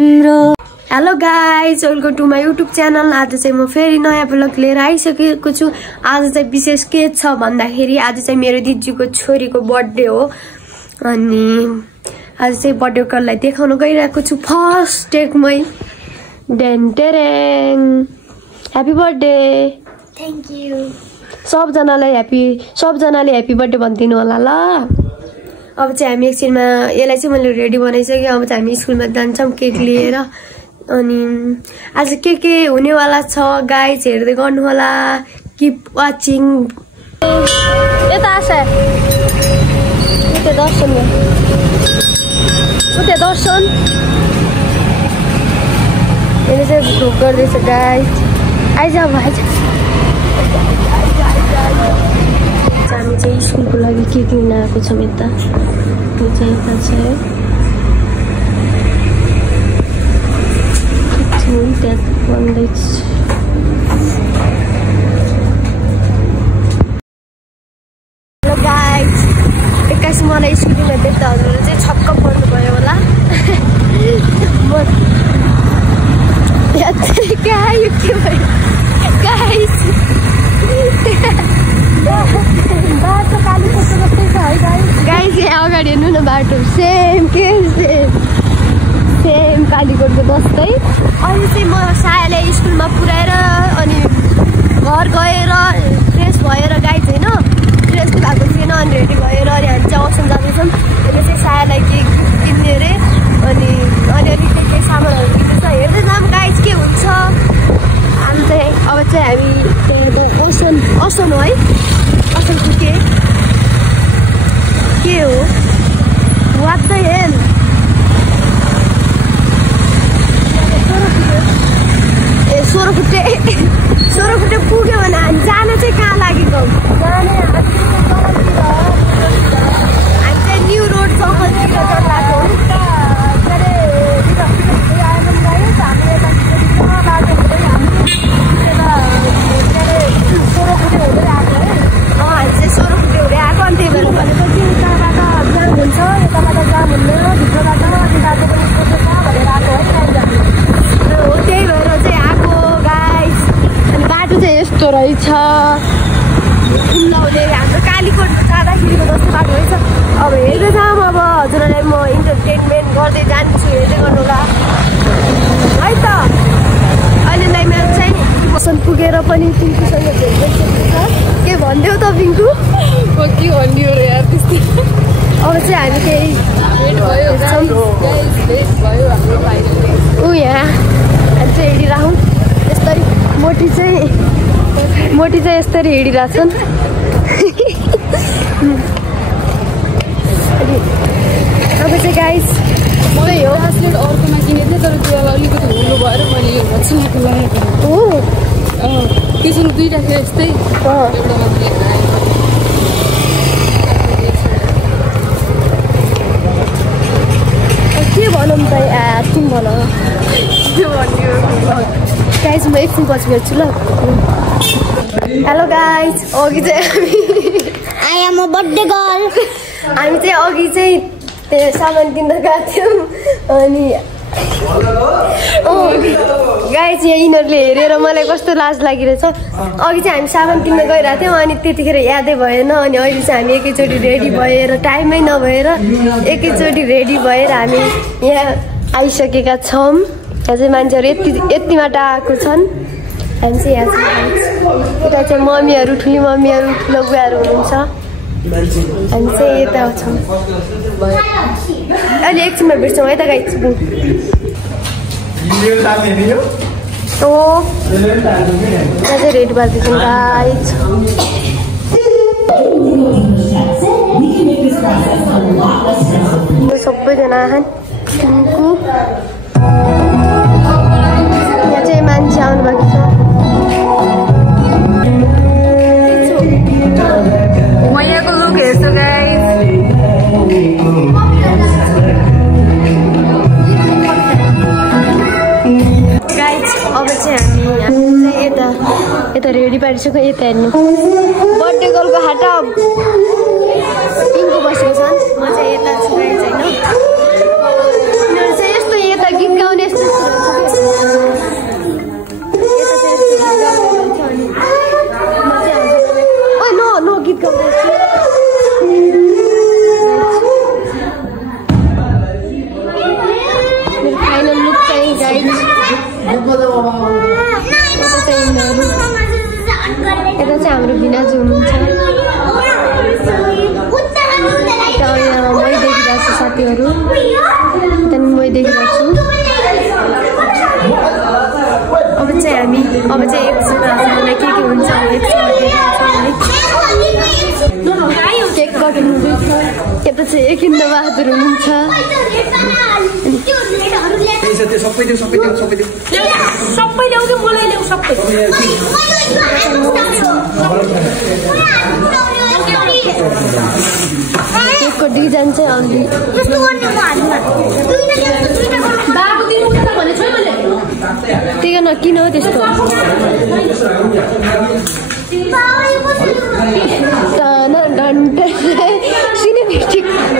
तिम्रो। Hello guys, welcome to my YouTube channel. आज चाहिँ म फेरि नयाँ ब्लग लिएर आइसकेको छु। आज चाहिँ विशेष के छ भन्दाखेरि आज चाहिँ मेरो दिदीको छोरीको बर्थडे हो अनि आज चाहिँ बर्थडे गर्ललाई देखाउन गइरहेको छु फर्स्ट टेकमै। डेन टेरेङ, ह्यापी बर्थडे। Thank you. सबजनाले ह्यापी बर्थडे भनिदिनु होला ल। अब चाहिँ हामी एकछिनमा यसलाई चाहिँ मैले रेडी बनाइसकेँ। अब चाहिँ हामी स्कुलमा जान्छौँ केक लिएर। अनि आज के हुनेवाला छ गाइज, हेर्दै गर्नु होला। Keep watching. यता आशा, उता दर्शन, उता दर्शन। यसले चाहिँ भ्लग गर्दैछ गाइज। आइज आइज। हामी चाहिँ स्कुलको लागि केक लिन आएको छौँ। यता यो चाहिँ यता छ त्यहाँ बन्दैछ। हेलो गाइज, एक्काइस मलाई स्कुटीमा देख्दा हजुरले चाहिँ छक्क पर्नुभयो होला। बाटो कालीकोटको जस्तै छ है गाइज। यहाँ अगाडि हेर्नु न, बाटो सेम कालीकोटको जस्तै। अहिले चाहिँ म सायालाई स्कुलमा पुऱ्याएर अनि घर गएर फ्रेस भएर गाइज होइन फ्रेस भएको थिएन अनि रेडी भएर अनि हामी चाहिँ अप्सन जाँदैछौँ। अहिले चाहिँ सायालाई केक किन्ने अरे अनि अलिअलि केही सामानहरू किन्दैछ। हेर्दै जाऊँ गाइज के हुन्छ। हामी चाहिँ अब चाहिँ हामी असन हो है, असनको के हो वाट द हेल। सोह्र फुटे पुग्यो भने हामी जान चाहिँ कहाँ लागेको? हामी चाहिँ न्यू रोड जङ्गलतिर गएको। रहेछ उम्लाउँदै हाम्रो कालीकोट जाँदाखेरिको जस्तो बाटो रहेछ। अब हेर्दै जाऊँ। अब हजुरहरूलाई म इन्टरटेनमेन्ट गर्दै जान्छु, हेर्दै गर्नु होला है त। अहिलेलाई मेरो चाहिँ पसन्द पुगेर पनि पिङ्कुसँग भेट्दैछ। के भनिदेऊ त पिङ्कु? के भनिदियो र यार त्यस्तै। अब चाहिँ हामी केही ऊ यहाँ हामी चाहिँ हिँडिराखौँ यस्तरी। मोटी चाहिँ यस्तरी हिँडिरहेछन्। अब चाहिँ गाइस मलाई हो ब्रासलेट अर्कोमा किनेको थिएँ तर त्यो अलिकति हुनु भएर मैले यो भत्सुको लगाएको हो। त्यसमा दुईवटा थियो यस्तै, एउटा मात्रै के भनौँ त यार, तिमी भन के भन्यो गाइस। म एकछिन पछि भेट्छु ल। हेलो गाइस, अघि चाहिँ I am a birthday girl. हामी चाहिँ अघि चाहिँ सामान किन्न गएको थियौँ अनि गाइस यहाँ यिनीहरूले हेरेर मलाई कस्तो लाज लागिरहेछ। अघि चाहिँ हामी सामान किन्न गइरहेको थियौँ अनि त्यतिखेर यादै भएन अनि अहिले चाहिँ हामी एकैचोटि रेडी भएर टाइमै नभएर एकैचोटि रेडी भएर हामी यहाँ आइसकेका छौँ। यहाँ चाहिँ मान्छेहरू यति माटा आएको छन्। हामी चाहिँ यहाँ छौँ। यता चाहिँ मम्मीहरू, ठुली मम्मीहरू, ठुलो बुवाहरू हुनुहुन्छ। हामी चाहिँ यता छौँ। अहिले एकछिनमा भेट्छौँ है त गाइस। यहाँ चाहिँ रेडी पारिदिन्छौँ गाइस। सबैजना आएछन्। यहाँ चाहिँ मान्छे आउनु भएको छ। म यहाँको लुक हेर्छु गाइस। अब चाहिँ हामी यता रेडी पारिसक्यो। यता हेर्नु बर्थडे गर्लको हाटा पिङ्कु बसेको छन्। म चाहिँ यता छु गाइस होइन। यिनीहरू चाहिँ यस्तो यता गीत गाउने यता चाहिँ हाम्रो भिनाजु हुनुहुन्छ मै देखिरहेको छु साथीहरू त्यहाँदेखि मै देखिरहेको छु अब चाहिँ एकछिन के हुन्छ केक कटिङ यता चाहिँ एकिन्द बहादुर हुनुहुन्छ केकको डिजाइन चाहिँ अलि त्यही न किन हो त्यस्तो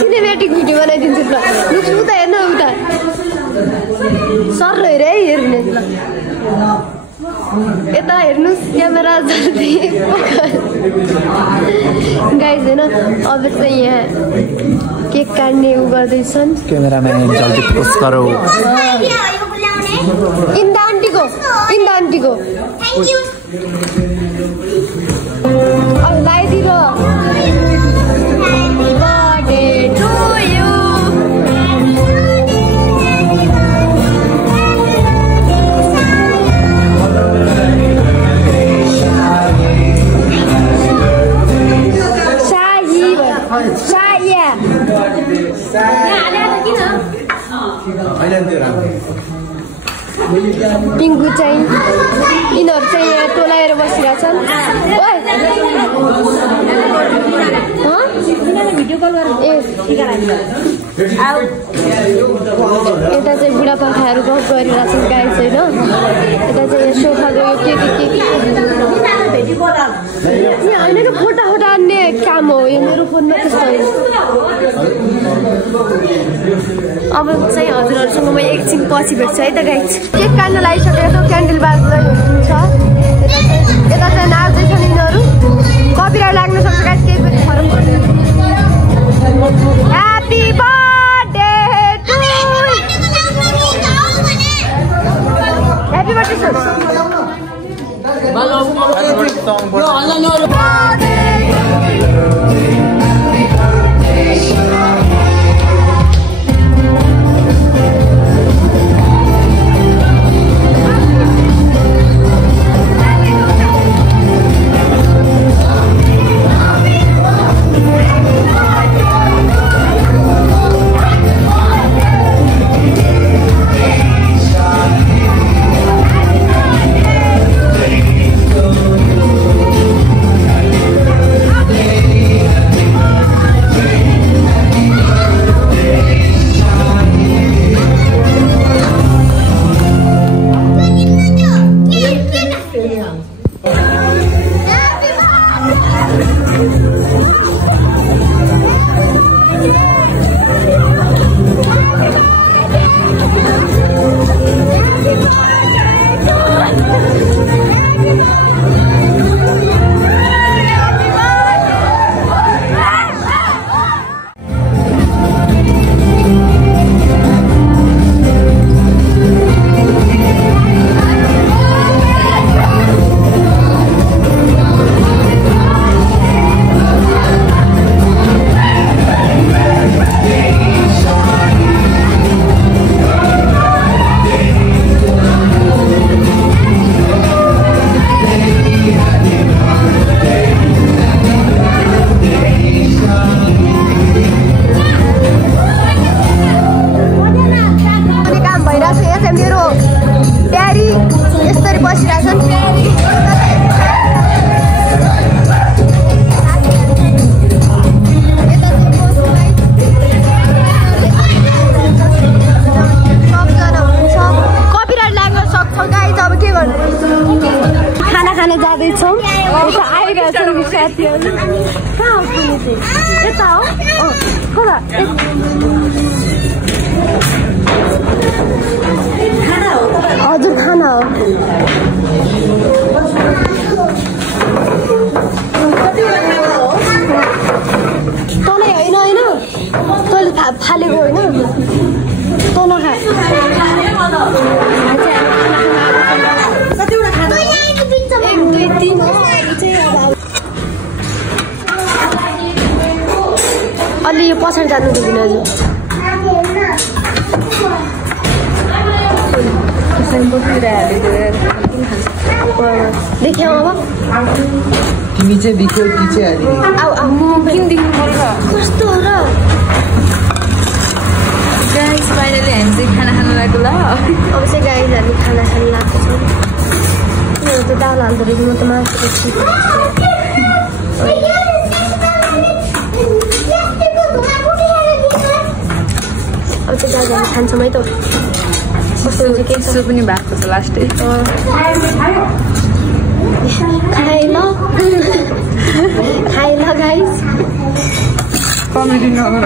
सिनेमेटिक भिडियो बनाइदिन्छु ल लुक्स उता हेर्न उता सर हेरे है हेर्ने ल यता हेर्नुहोस् क्यामेरा जल्दी गाइज होइन अब चाहिँ यहाँ केक काट्ने उ गर्दैछन् क्यामेराम्यान जल्दी पोस्ट गरौ इन्दा आन्टीको अब लगाइदिनु बर्थडे टु यु पिङ्कु चाहिँ यिनीहरू चाहिँ यहाँ टोलाएर बसिरहेछन् यता चाहिँ बुढापाकाहरू गफ गरिरहेछन् गाइस होइन यता चाहिँ सोफा गयो के होइन कि फोटा हान्ने काम हो यो मेरो फोनमा त्यस्तो होइन अब चाहिँ हजुरहरूसँग म एकछिन पछि भेट्छु है त गाइस केक काट्न लागिसकेको क्यान्डल बाल्दै हुनुहुन्छ यता चाहिँ नाच्दैछन् यिनीहरू कपिराइट लाग्न सक्छ गाइस केही पनि फरक पर्दैन happy birthday to happy birthday sir हजुर खाना हो तँलाई होइन होइन तैँले फालेको होइन तँ नखा पछाडि जानु दिदिन हजुर देख्यौ अब तिमी चाहिँ देख्यौ कि चाहिँ अलि अब म किन देख्नु पर्छ कस्तो हो र गाइस फाइनली हामी चाहिँ खाना खान लाग्यो ल अब चाहिँ गाइस हामी खाना खान लाग्छ तिनीहरू त दाल हाल्दो रहेछ म त मासु अब चाहिँ दाल हामी खान्छौँ है त कस्तो हुन्छ के यसो पनि भएको छ लास्टै खाइ ल गाइस कमेडी नगर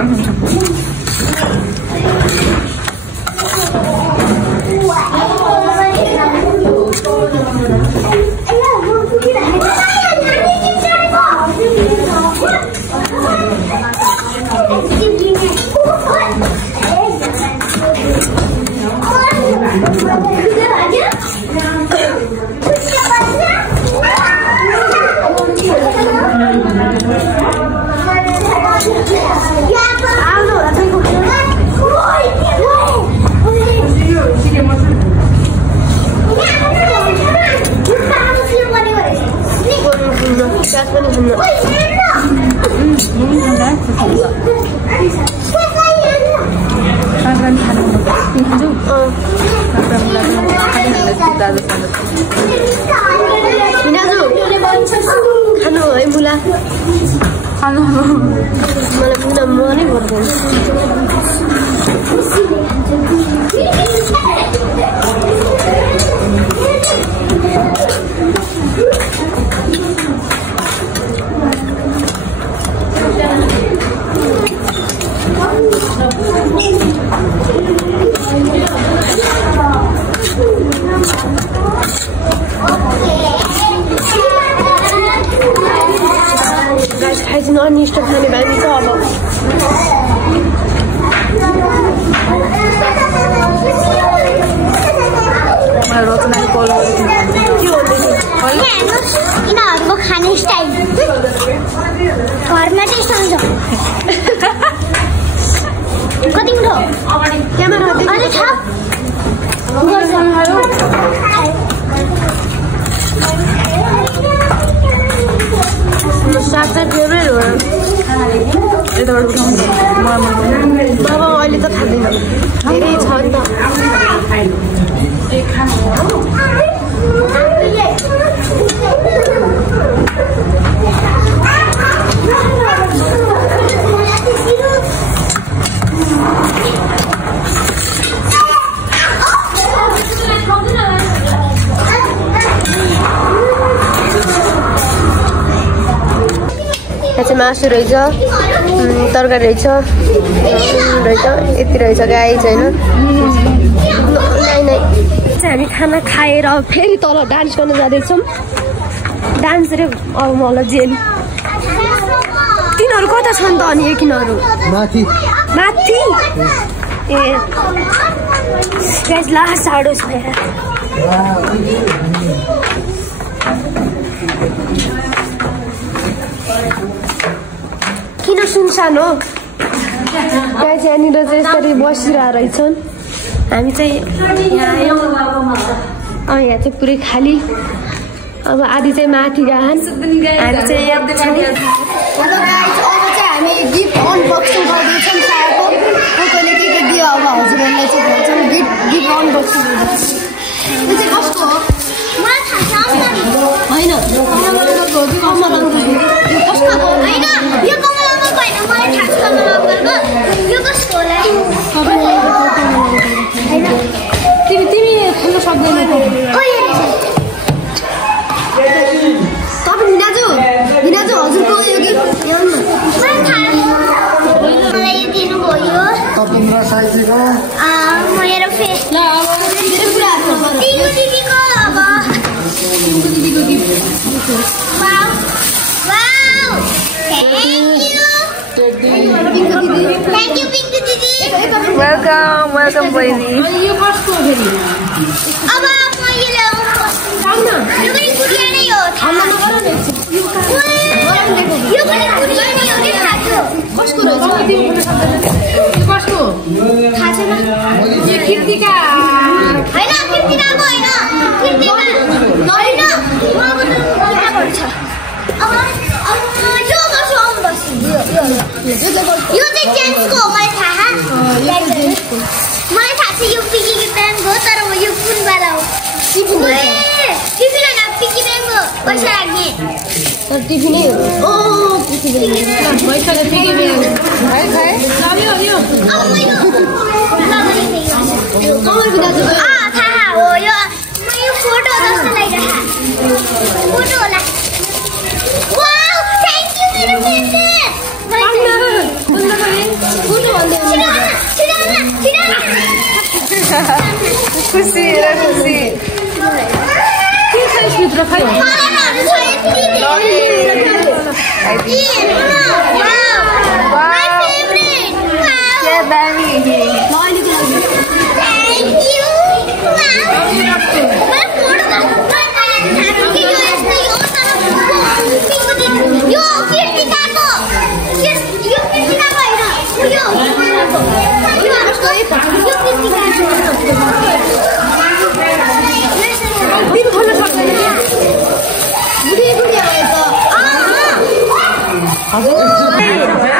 खानु है मुला खानु मलाई मुला मनै पर्दैन खाइदिनु अनिष्ट खाने बानी छ अब रचनाले कल यिनीहरूको खाने स्टाइल घरमा चाहिँ सम्झ कति मिठो क्यामेरा अरे छ साग चाहिँ फेभरेट हो यताबाट उठाउँछ बाबा अहिले त खाँदैन धेरै छ नि मासु रहेछ तरकारी रहेछ यति रहेछ गाइस होइन नै हामी खाना खाएर फेरि तल डान्स गर्न जाँदैछौँ डान्स रे अब मलाई जेल तिनीहरू कता छन् त अनि यिनीहरू माथि माथि ए गाइस लास्ट जाडो छ यार किन सुनसान हो गाइस यहाँनिर चाहिँ यसरी बसिरहेको रहेछन् हामी चाहिँ यहाँ आयौँ अब यहाँ चाहिँ पुरै खाली अब आधी चाहिँ माथि गएन हामी चाहिँ हेलो गाइस अब चाहिँ हामी गिफ्ट अनबक्सिङ गर्दैछौँ सायको कसैले के दियो अब हजुरहरूलाई चाहिँ भन्छौँ गिफ्ट अनबक्सिङ गर्दैछ यो चाहिँ कस्तो हो होइन तिमी खोल्न सक्दैन तपाईँ भिनाजु हजुरको यो गिफ्ट मलाई यो दिनुभयो मेरो फेस धेरै कुराहरू दिदीको अब दिदीको gift Thank you, Pinky Didi. Welcome बहिनी यो कस्तो हो फेरि अब मैले यो पनि कुरिया नै हो यो पनि कुरिया नै हो नि थाहा छ कसको रहेछ यो चाहिँ जेन्ट्सको हो मलाई थाहा छ यो पिगी ब्याङ्क हो तर यो कुन वाला हो टिफिन होइन पिगी ब्याङ्क हो पैसा राख्ने टिफिन नै हो थाहा हो यो फोटो जस्तो लागिरहेको फोटो होला खुसी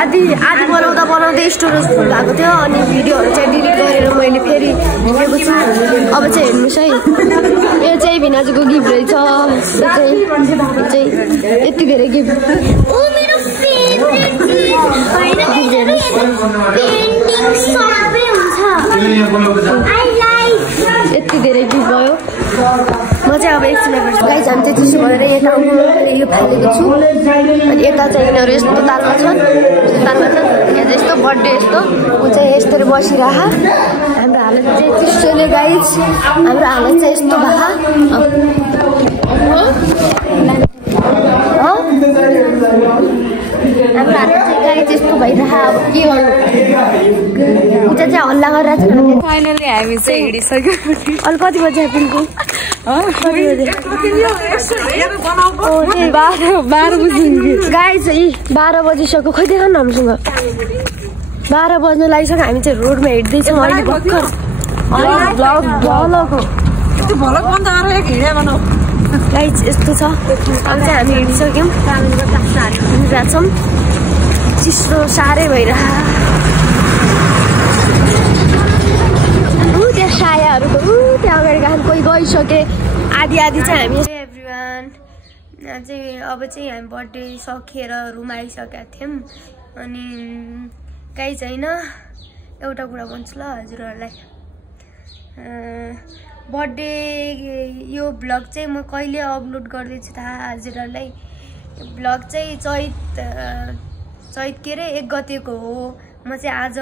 आधी बनाउँदै स्टोरेज फुल भएको थियो अनि भिडियोहरू चाहिँ डिलिट गरेर मैले फेरि लिएको छु। अब चाहिँ हेर्नुहोस् है, यो चाहिँ भिनाजुको गिफ्ट रहेछ। यो चाहिँ यति धेरै गिफ्ट यति धेरै गिफ्ट भयो। म चाहिँ अब एकछिन गर्छु गाइस। हामी चाहिँ त्यसो भएर यता यो फालेको छु अनि यता चाहिँ यिनीहरू यस्तो तालमा छन् यहाँ यस्तो बर्थडे यस्तो ऊ चाहिँ यस्तरी बसिरह। हाम्रो हालत चाहिँ चिसोले गाइस, हाम्रो हालत चाहिँ यस्तो भए हाम्रो हालत चाहिँ गाइस यस्तो भइरह। अब के गर्नु, ऊ चाहिँ हल्ला गरेर फाइनली हामी चाहिँ हिँडिसक्यो। अहिले कति बजी आइपुग्यो? 12 बजी गाइस 12 बजिसक्यो। खोइ देख न हामीसँग 12 बज्न लागिसक्यो। हामी चाहिँ रोडमा हिँड्दैछौँ अहिले भर्खर। गाइस यस्तो छ। अब चाहिँ हामी हिँडिसक्यौँ, हिँडिरहेछौँ। चिसो साह्रै भइरह। त्यहाँ सायाहरूको त्यहाँ अगाडि गएको कोही गइसके आधी चाहिँ हामी। एभ्रिवान चाहिँ अब चाहिँ हामी बर्थडे सकेर रुम आइसकेका थियौँ अनि गाइस होइन एउटा कुरा भन्छु ल हजुरहरूलाई। बर्थडे यो भ्लग चाहिँ म कहिले अपलोड गर्दैछु थाहा हजुरहरूलाई। भ्लग चाहिँ चैत के अरे 1 गतेको हो। म चाहिँ आज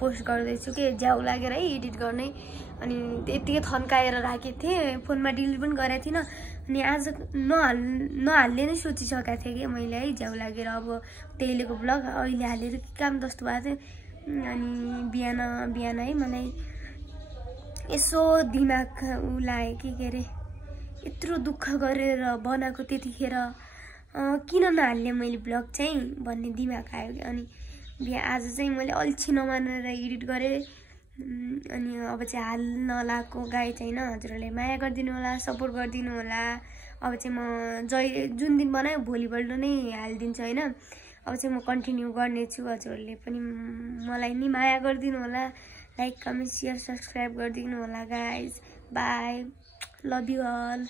पोस्ट गर्दैछु कि ज्याउ लागेर है एडिट गर्ने अनि त्यतिकै थन्काएर राखेको थिएँ, फोनमा डिलिट पनि गरेको थिइनँ अनि आज नहाल्ने नै सोचिसकेको थिएँ कि मैले है ज्याउ लागेर। अब त्यहिलेको भ्लग अहिले हालेर के काम जस्तो भएको थियो अनि बिहान है मलाई यसो दिमाग लाग्यो कि के अरे यत्रो दुःख गरेर बनाएको त्यतिखेर किन नहाल्ने मैले भ्लग चाहिँ भन्ने दिमाग आयो कि अनि आज चाहिँ मैले अल्छी नमानेर एडिट गरेँ अनि अब चाहिँ हाल्न लाएको गाई चाहिँ होइन। हजुरहरूले माया गरिदिनु होला, सपोर्ट गरिदिनु होला। अब चाहिँ म जुन दिन बनायो भोलिपल्ट नै हालिदिन्छु होइन। अब चाहिँ म कन्टिन्यू गर्नेछु। हजुरहरूले पनि मलाई नि माया गरिदिनु होला, लाइक कमेन्ट सेयर सब्सक्राइब गरिदिनु होला guys. Bye, love you all.